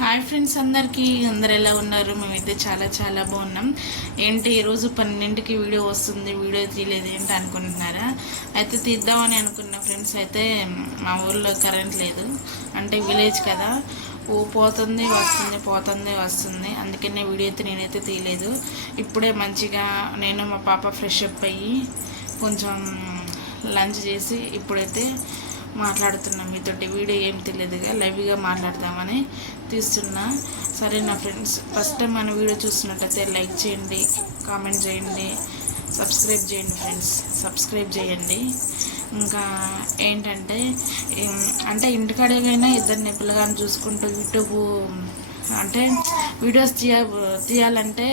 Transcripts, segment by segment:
Hi friends అందరికీ అందరు ఎలా ఉన్నారు? మేమైతే చాలా చాలా బాగున్నాం. ఏంటి ఈరోజు పన్నెండుకి వీడియో వస్తుంది వీడియో తీయలేదు ఏంటి అనుకుంటున్నారా? అయితే తీద్దామని అనుకున్న ఫ్రెండ్స్ అయితే మా ఊర్లో కరెంట్ లేదు. అంటే విలేజ్ కదా. ఊ పోతుంది వస్తుంది పోతుంది వస్తుంది. అందుకనే వీడియో అయితే నేనైతే తీయలేదు. ఇప్పుడే మంచిగా నేను మా పాప ఫ్రెష్ అప్ అయ్యి కొంచెం లంచ్ చేసి ఇప్పుడైతే మాట్లాడుతున్నాం మీతోటి. వీడియో ఏం తెలియదుగా లైవ్గా మాట్లాడదామని తీస్తున్నా. సరే నా ఫ్రెండ్స్ ఫస్ట్ టైం మన వీడియో చూస్తున్నట్టయితే లైక్ చేయండి కామెంట్ చేయండి సబ్స్క్రైబ్ చేయండి ఫ్రెండ్స్ సబ్స్క్రైబ్ చేయండి. ఇంకా ఏంటంటే అంటే ఇంటికాడైనా ఇద్దరిని పిల్లగాని చూసుకుంటూ యూట్యూబ్ అంటే వీడియోస్ తీయ తీయాలంటే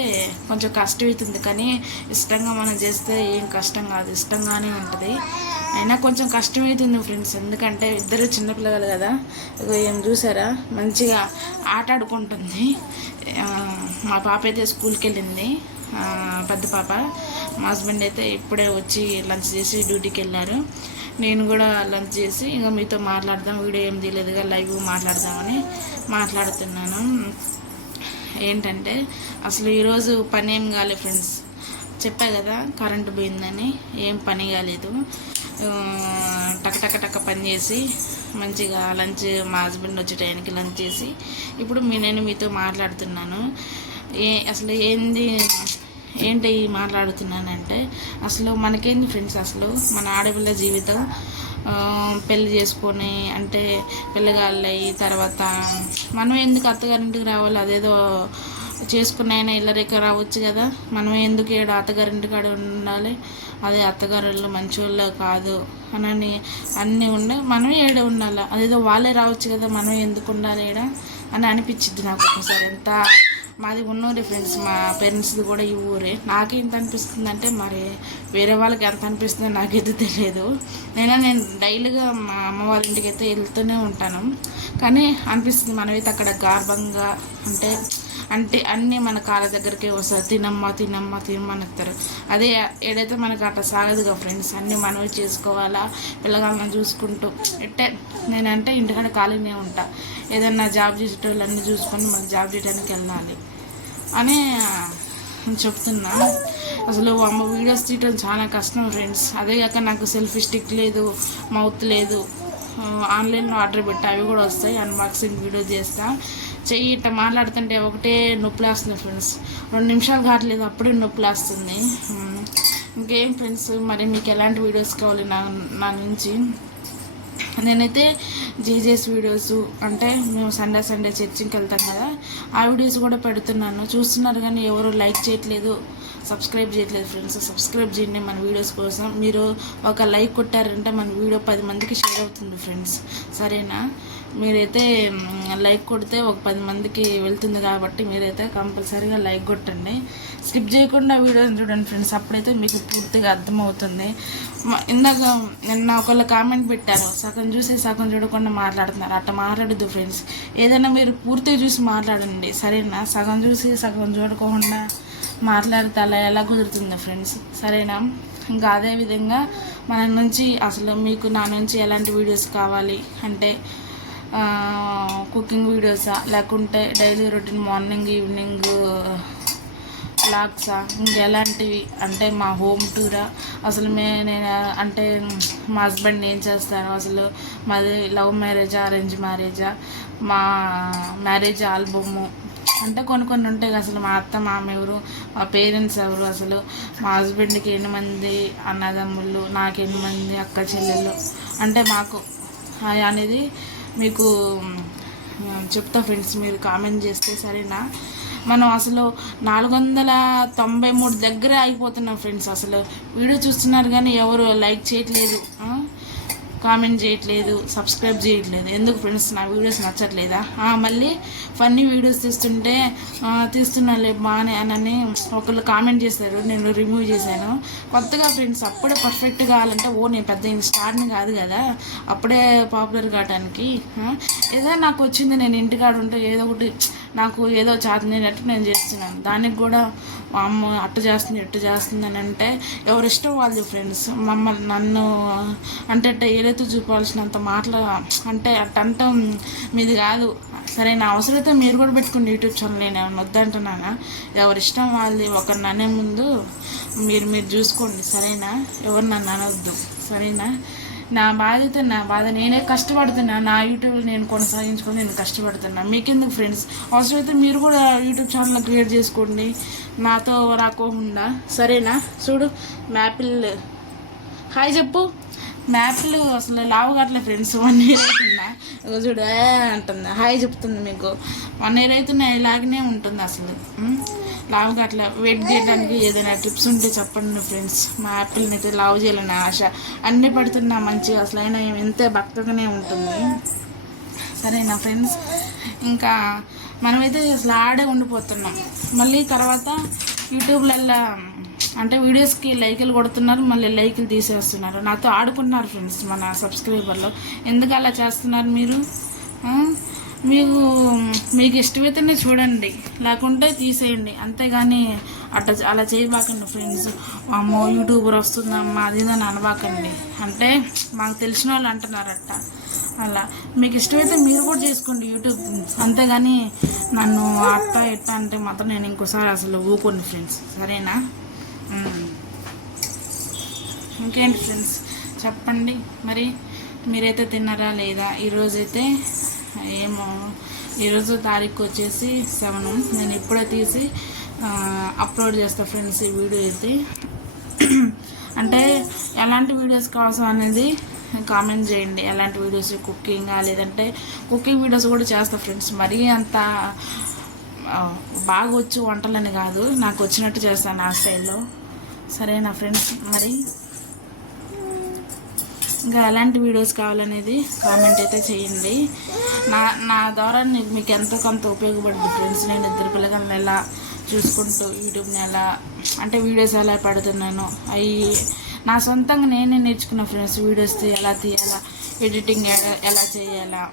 కొంచెం కష్టం అవుతుంది కానీ ఇష్టంగా మనం చేస్తే ఏం కష్టం కాదు. ఇష్టంగానే ఉంటుంది. అయినా కొంచెం కష్టమవుతుంది ఫ్రెండ్స్. ఎందుకంటే ఇద్దరు చిన్నపిల్లలు కదా. ఏం చూసారా? మంచిగా ఆట ఆడుకుంటుంది. మా పాప అయితే స్కూల్కి వెళ్ళింది. పెద్ద పాప. మా హస్బెండ్ అయితే ఇప్పుడే వచ్చి లంచ్ చేసి డ్యూటీకి వెళ్ళారు. నేను కూడా లంచ్ చేసి ఇంకా మీతో మాట్లాడదాం వీడియో ఏం తీయలేదుగా లైవ్ మాట్లాడదామని మాట్లాడుతున్నాను. ఏంటంటే అసలు ఈరోజు పని ఏం కాలేదు ఫ్రెండ్స్ చెప్పా కదా కరెంటు పోయిందని ఏం పని కాలేదు. టక టక టక పని చేసి మంచిగా లంచ్ మా హస్బెండ్ వచ్చే టైంకి లంచ్ చేసి ఇప్పుడు మీ నేను మీతో మాట్లాడుతున్నాను. ఏ అసలు ఏంది ఏంటి మాట్లాడుతున్నానంటే అసలు మనకేంది ఫ్రెండ్స్ అసలు? మన ఆడపిల్ల జీవితం పెళ్ళి పెళ్ళి చేసుకొని అంటే పిల్లగాళ్ళయి తర్వాత మనం ఎందుకు అత్తగారింటికి రావాలి? అదేదో చేసుకున్న అయినా ఇళ్ళరేక రావచ్చు కదా? మనం ఎందుకు ఏడు అత్తగారింటి కాడ ఉండాలి? అదే అత్తగారు మంచి వాళ్ళు కాదు అని అన్నీ ఉన్నాయి మనం ఏడ ఉండాలి? అదేదో వాళ్ళే రావచ్చు కదా? మనం ఎందుకు ఉండాలి ఏడ అని అనిపించింది నాకు ఒకసారి ఎంత మాది ఉన్నూరే ఫ్రెండ్స్ మా పేరెంట్స్ది కూడా ఈ ఊరే. నాకు ఎంత అనిపిస్తుంది అంటే మరి వేరే వాళ్ళకి ఎంత అనిపిస్తుందో నాకైతే తెలియదు. నేను నేను డైలీగా మా అమ్మ వాళ్ళ ఇంటికి అయితే వెళ్తూనే ఉంటాను. కానీ అనిపిస్తుంది మనమైతే అక్కడ గార్భంగా అంటే అంటే అన్నీ మన కాళ్ళ దగ్గరికే వస్తారు తినమ్మా తినమ్మా తినమనిస్తారు అదే ఏదైతే మనకు అట్లా సాగదుగా ఫ్రెండ్స్ అన్నీ మనవి చేసుకోవాలా? పిల్లగాళ్ళని చూసుకుంటూ. ఎట్టే నేనంటే ఇంటికాడ ఖాళీనే ఉంటా. ఏదన్నా జాబ్ చేసేటోళ్ళన్నీ చూసుకొని మళ్ళీ జాబ్ చేయడానికి వెళ్ళాలి. అని చెప్తున్నా. అసలు అమ్మ వీడియోస్ తీయటం చాలా కష్టం ఫ్రెండ్స్ అదే కాక నాకు సెల్ఫీ స్టిక్ లేదు మౌత్ లేదు. ఆన్లైన్లో ఆర్డర్ పెట్టి. అవి కూడా వస్తాయి. అన్బాక్సింగ్ వీడియో చేస్తా. చెయ్యి ఇట్లా మాట్లాడుతుంటే ఒకటే నొప్పులు వస్తుంది ఫ్రెండ్స్. రెండు నిమిషాలు కావట్లేదు అప్పుడే నొప్పులు వస్తుంది ఇంకేం ఫ్రెండ్స్ మరి మీకు ఎలాంటి వీడియోస్ కావాలి నా నా నుంచి? నేనైతే జీజేస్ వీడియోస్ అంటే మేము సండే సండే చర్చికి వెళ్తాం కదా ఆ వీడియోస్ కూడా పెడుతున్నాను. చూస్తున్నారు కానీ ఎవరు లైక్ చేయట్లేదు సబ్స్క్రైబ్ చేయట్లేదు ఫ్రెండ్స్. సబ్స్క్రైబ్ చేయండి మన వీడియోస్ కోసం. మీరు ఒక లైక్ కొట్టారంటే మన వీడియో పది మందికి షేర్ అవుతుంది ఫ్రెండ్స్. సరేనా? మీరైతే లైక్ కొడితే ఒక పది మందికి వెళ్తుంది కాబట్టి మీరైతే కంపల్సరీగా లైక్ కొట్టండి. స్కిప్ చేయకుండా వీడియోని చూడండి ఫ్రెండ్స్. అప్పుడైతే మీకు పూర్తిగా అర్థమవుతుంది. ఇందాక నిన్న ఒకళ్ళు కామెంట్ పెట్టారు సగం చూసి సగం చూడకుండా మాట్లాడుతున్నారు. అట్లా మాట్లాడద్దు ఫ్రెండ్స్. ఏదైనా మీరు పూర్తిగా చూసి మాట్లాడండి సరేనా? సగం చూసి సగం చూడకుండా మాట్లాడితే అలా ఎలా కుదురుతుంది ఫ్రెండ్స్? సరేనా? ఇంకా అదే విధంగా మన నుంచి అసలు మీకు నా నుంచి ఎలాంటి వీడియోస్ కావాలి అంటే కుకింగ్ వీడియోసా లేకుంటే డైలీ రొటీన్ మార్నింగ్ ఈవినింగ్ బ్లాగ్సా ఇంకెలాంటివి? అంటే మా హోమ్ టూరా అసలు మే నేను అంటే మా హస్బెండ్ ఏం చేస్తారు? అసలు మాది లవ్ మ్యారేజా అరేంజ్ మ్యారేజా మా మ్యారేజ్ ఆల్బము అంటే కొన్ని కొన్ని ఉంటాయి అసలు మా అత్త మామ ఎవరు మా పేరెంట్స్ ఎవరు అసలు మా హస్బెండ్కి ఎన్ని మంది అన్నదమ్ముళ్ళు నాకు ఎన్ని మంది అక్క చెల్లెళ్ళు? అంటే మాకు అనేది మీకు చెప్తా ఫ్రెండ్స్ మీరు కామెంట్ చేస్తే సరేనా? మనం అసలు నాలుగు వందల తొంభై మూడు దగ్గర అయిపోతున్నాం ఫ్రెండ్స్ అసలు వీడియో చూస్తున్నారు కానీ ఎవరు లైక్ చేయట్లేదు కామెంట్ చేయట్లేదు సబ్స్క్రైబ్ చేయట్లేదు. ఎందుకు ఫ్రెండ్స్ నా వీడియోస్ నచ్చట్లేదా? మళ్ళీ ఫన్నీ వీడియోస్ తీస్తుంటే ఆ, తీస్తున్నాలే బాగానే అని ఒకళ్ళు కామెంట్ చేశారు నేను రిమూవ్ చేశాను. కొత్తగా ఫ్రెండ్స్ అప్పుడే పర్ఫెక్ట్ కావాలంటే ఓ నేను పెద్ద స్టార్ని కాదు కదా అప్పుడే పాపులర్ కావడానికి ఏదో నాకు వచ్చింది నేను ఇంటికాడ ఉంటే ఏదో ఒకటి నాకు ఏదో చాతినట్టు నేను చేస్తున్నాను. దానికి కూడా మా అమ్మ అట్ట చేస్తుంది ఇట్టు చేస్తుంది అని అంటే ఎవరి ఇష్టం వాళ్ళది ఫ్రెండ్స్ మమ్మల్ని నన్ను అంటే ఏదైతే చూపాల్సినంత మాటలు అంటే అట్ట మీది కాదు. సరే నా అవసరమైతే మీరు కూడా పెట్టుకోండి యూట్యూబ్ ఛానల్. నేను ఏమన్నా వద్దంటున్నానా? ఎవరి ఇష్టం వాళ్ళది ఒకరు ననే ముందు మీరు మీరు చూసుకోండి. సరేనా? ఎవరు నన్ను అనొద్దు సరేనా? నా బాధ్యత నా బాధ నేనే కష్టపడుతున్నా. నా యూట్యూబ్ నేను కొనసాగించుకొని నేను కష్టపడుతున్నా. మీకెందుకు ఫ్రెండ్స్? అవసరమైతే మీరు కూడా యూట్యూబ్ ఛానల్ క్రియేట్ చేసుకోండి. నాతో రాకోకుండా. సరేనా? చూడు మ్యాపిల్. హాయ్ చెప్పు. మ్యాప్లు అసలు లావు కావట్లే ఫ్రెండ్స్ వన్ ఇయర్ అవుతుందా? ఇగో చూడు అంటుంది. హాయ్ చెప్తుంది మీకు. వన్ ఇయర్ అవుతున్నా ఇలాగనే ఉంటుంది అసలు. లావు కావట్లే. వెయిట్ చేయడానికి ఏదైనా టిప్స్ ఉంటే చెప్పండి ఫ్రెండ్స్ మా యాపిల్ని అయితే లావు చేయాలని ఆశ. అన్నీ పడుతున్నా మంచిగా అసలు అయినా ఎంత భక్తగానే ఉంటుంది. సరే నా ఫ్రెండ్స్ ఇంకా మనమైతే అసలు ఆడే ఉండిపోతున్నాం. మళ్ళీ తర్వాత యూట్యూబ్లల్లో అంటే వీడియోస్కి లైకులు కొడుతున్నారు మళ్ళీ లైకులు తీసేస్తున్నారు. నాతో ఆడుకుంటున్నారు ఫ్రెండ్స్ మన సబ్స్క్రైబర్లు. ఎందుకు అలా చేస్తున్నారు మీరు? మీకు మీకు ఇష్టమైతేనే చూడండి. లేకుంటే తీసేయండి. అంతేగాని అట్లా అలా చేయబాకండి ఫ్రెండ్స్. అమ్మో యూట్యూబర్ వస్తుందమ్మా అది ఇది అని అనబాకండి. అంటే మాకు తెలిసిన వాళ్ళు అంటున్నారట. అలా. మీకు ఇష్టమైతే మీరు కూడా చేసుకోండి యూట్యూబ్. అంతేగాని నన్ను అట్ట ఇట్ట అంటే మాత్రం నేను ఇంకోసారి అసలు ఊకోండి ఫ్రెండ్స్. సరేనా? ఇంకేంటి ఫ్రెండ్స్? చెప్పండి. మరి మీరైతే తిన్నారా లేదా? ఈరోజైతే ఏమో ఈరోజు తారీఖు వచ్చేసి సెవెన్. నేను ఇప్పుడే తీసి అప్లోడ్ చేస్తా ఫ్రెండ్స్ ఈ వీడియో అయితే. అంటే ఎలాంటి వీడియోస్ కావాల్సి అనేది కామెంట్ చేయండి. ఎలాంటి వీడియోస్? కుకింగ్ లేదంటే కుకింగ్ వీడియోస్ కూడా చేస్తా ఫ్రెండ్స్. మరీ అంత బాగా వచ్చు వంటలని కాదు. నాకు వచ్చినట్టు చేస్తాను నా స్టైల్లో. సరేనా ఫ్రెండ్స్ మరి? ఇంకా ఎలాంటి వీడియోస్ కావాలనేది కామెంట్ అయితే చేయండి. నా నా ద్వారా మీకు ఎంతో కొంత ఉపయోగపడుతుంది ఫ్రెండ్స్? నేను ఇద్దరు పిల్లగాలను ఎలా చూసుకుంటూ యూట్యూబ్ని ఎలా అంటే వీడియోస్ ఎలా పడుతున్నాను అవి నా సొంతంగా నేనే నేర్చుకున్న ఫ్రెండ్స్ వీడియోస్ ఎలా తీయాలా ఎడిటింగ్ ఎలా- చేయాలా?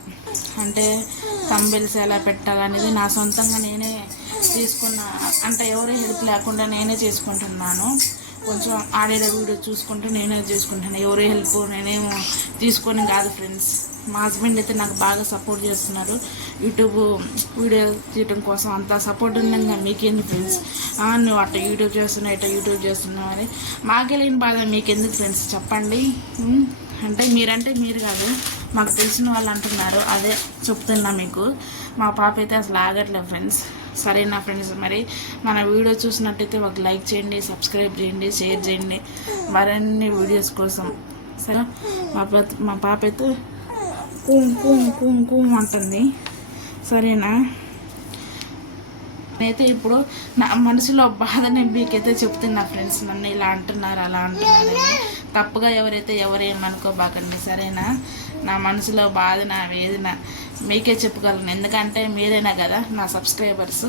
అంటే తంబిల్స్ ఎలా పెట్టాలనేది నా సొంతంగా నేనే తీసుకున్న అంటే ఎవరి హెల్ప్ లేకుండా నేనే చేసుకుంటున్నాను. కొంచెం ఆడేడ వీడియో చూసుకుంటూ నేనే చేసుకుంటాను. ఎవరి హెల్ప్ నేనేమో తీసుకొని కాదు ఫ్రెండ్స్. మా హస్బెండ్ అయితే నాకు బాగా సపోర్ట్ చేస్తున్నారు. యూట్యూబ్ వీడియో తీయటం కోసం అంత సపోర్ట్ ఉండగా మీకేంది ఫ్రెండ్స్? నువ్వు అట్ట యూట్యూబ్ చేస్తున్నావు ఇట్ట యూట్యూబ్ చేస్తున్నావు అని మాకే లేని బాధ మీకెందుకు ఫ్రెండ్స్? చెప్పండి. అంటే మీరంటే మీరు కాదు మాకు తెలిసిన వాళ్ళు అంటున్నారు. అదే చెప్తున్నా మీకు. మా పాప అయితే అసలు ఆగట్లేదు ఫ్రెండ్స్ సరేనా ఫ్రెండ్స్ మరి మన వీడియో చూసినట్టయితే ఒక లైక్ చేయండి సబ్స్క్రైబ్ చేయండి షేర్ చేయండి. మరిన్ని వీడియోస్ కోసం. సరే? మా పాప మా పాప అయితే కుం కుం కుం కుం అంటుంది. సరేనా? నేనైతే ఇప్పుడు నా మనసులో బాధని మీకైతే చెప్తున్నా ఫ్రెండ్స్ నన్ను ఇలా అంటున్నారు అలా అంటున్నారు తప్పుగా ఎవరైతే ఎవరేమనుకోబాకండి సరేనా? నా మనసులో బాధ నా వేదన మీకే చెప్పగలను ఎందుకంటే మీరేనా కదా నా సబ్స్క్రైబర్స్.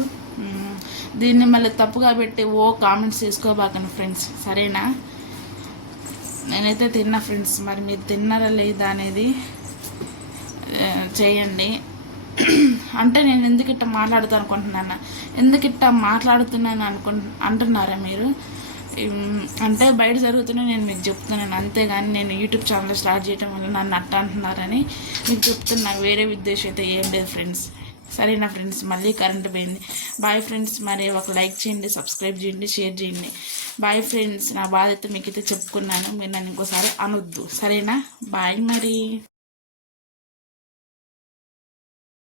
దీన్ని మళ్ళీ తప్పుగా పెట్టి ఓ కామెంట్స్ తీసుకోబాకండి ఫ్రెండ్స్ సరేనా? నేనైతే తిన్నా ఫ్రెండ్స్ మరి మీరు తిన్నారా లేదా అనేది చేయండి. అంటే నేను ఎందుకు ఇట్ట మాట్లాడుతాను అనుకుంటున్నాను? ఎందుకు ఇట్ట మాట్లాడుతున్నాను అనుకు అంటున్నారా మీరు? అంటే బయట జరుగుతున్నా నేను మీకు చెప్తున్నాను అంతేగాని నేను యూట్యూబ్ ఛానల్ స్టార్ట్ చేయడం వల్ల నన్ను అట్ట అంటున్నారని మీకు చెప్తున్నా వేరే ఉద్దేశం అయితే ఏం లేదు ఫ్రెండ్స్ సరేనా ఫ్రెండ్స్ మళ్ళీ కరెంట్ పోయింది. బాయ్ ఫ్రెండ్స్ మరి ఒక లైక్ చేయండి సబ్స్క్రైబ్ చేయండి షేర్ చేయండి. బాయ్ ఫ్రెండ్స్ నా బాధ అయితే మీకైతే చెప్పుకున్నాను మీరు నన్ను ఇంకోసారి అనొద్దు. సరేనా? బాయ్ మరి.